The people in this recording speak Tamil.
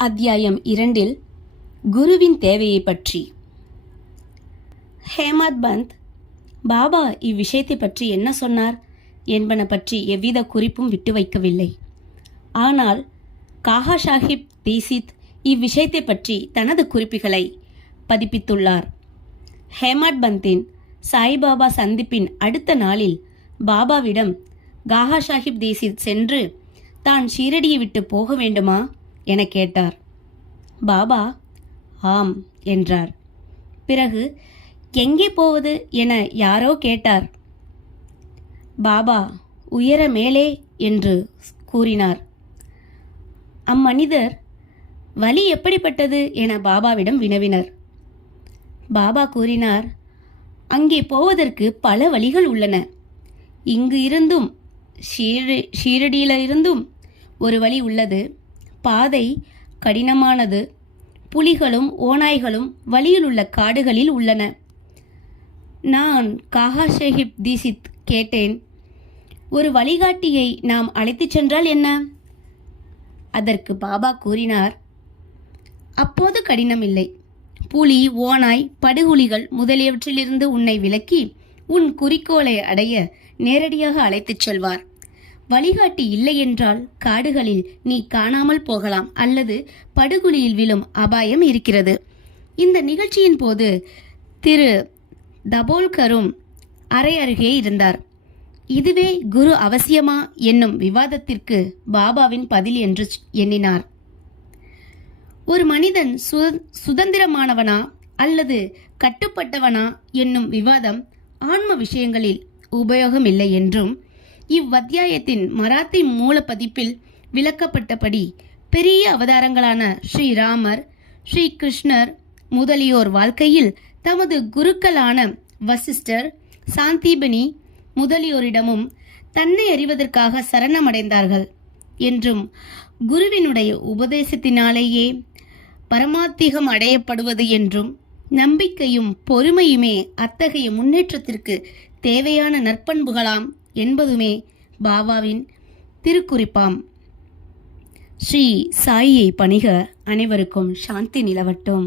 அத்தியாயம் 2 குருவின் தேவையை பற்றி. ஹேமத் பந்த் பாபா இவ்விஷயத்தை பற்றி என்ன சொன்னார் என்பன பற்றி எவ்வித குறிப்பும் விட்டு வைக்கவில்லை. ஆனால் காகா சாஹிப் தீசித் இவ்விஷயத்தை பற்றி தனது குறிப்புகளை பதிப்பித்துள்ளார். ஹேமத் பந்தின் சாய்பாபா சந்திப்பின் அடுத்த நாளில் பாபாவிடம் காகா சாஹிப் தீசித் சென்று தான் ஷீரடியை விட்டு போக வேண்டுமா என கேட்டார். பாபா ஆம் என்றார். பிறகு எங்கே போவது என யாரோ கேட்டார். பாபா உயர மேலே என்று கூறினார். அம்மனிதர் வழி எப்படிப்பட்டது என பாபாவிடம் வினவினர். பாபா கூறினார், அங்கே போவதற்கு பல வழிகள் உள்ளன. இங்கு இருந்தும் ஷீரடியிலிருந்தும் ஒரு வழி உள்ளது. பாதை கடினமானது. புலிகளும் ஓநாய்களும் வழியில் உள்ள காடுகளில் உள்ளன. நான் காகா சாஹிப் தீசித் கேட்டேன், ஒரு வழிகாட்டியை நாம் அழைத்துச் சென்றால் என்ன? அதற்கு பாபா கூறினார், அப்போது கடினமில்லை. புலி, ஓநாய், படுகுழிகள் முதலியவற்றிலிருந்து உன்னை விலக்கி உன் குறிக்கோளை அடைய நேரடியாக அழைத்துச் செல்வார். வழிகாட்டி இல்லை என்றால் காடுகளில் நீ காணாமல் போகலாம் அல்லது படுகுழியில் விழும் அபாயம் இருக்கிறது. இந்த நிகழ்ச்சியின் போது திரு தபோல்கரும் அறை அருகே இருந்தார். இதுவே குரு அவசியமா என்னும் விவாதத்திற்கு பாபாவின் பதில் என்று எண்ணினார். ஒரு மனிதன் சுதந்திரமானவனா அல்லது கட்டுப்பட்டவனா என்னும் விவாதம் ஆன்ம விஷயங்களில் உபயோகமில்லை என்றும், இவ்வத்தியாயத்தின் மராத்தி மூல பதிப்பில் விளக்கப்பட்டபடி பெரிய அவதாரங்களான ஸ்ரீராமர், ஸ்ரீ கிருஷ்ணர் முதலியோர் வாழ்க்கையில் தமது குருக்களான வசிஷ்டர், சாந்தீபனி முதலியோரிடமும் தன்னை அறிவதற்காக சரணமடைந்தார்கள் என்றும், குருவினுடைய உபதேசத்தினாலேயே பரமாத்திகம் அடையப்படுவது என்றும், நம்பிக்கையும் பொறுமையுமே அத்தகைய முன்னேற்றத்திற்கு தேவையான நற்பண்புகளாம் என்பதுமே பாபாவின் திருக்குறிப்பாம். ஸ்ரீ சாயியை பணிக. அனைவருக்கும் சாந்தி நிலவட்டும்.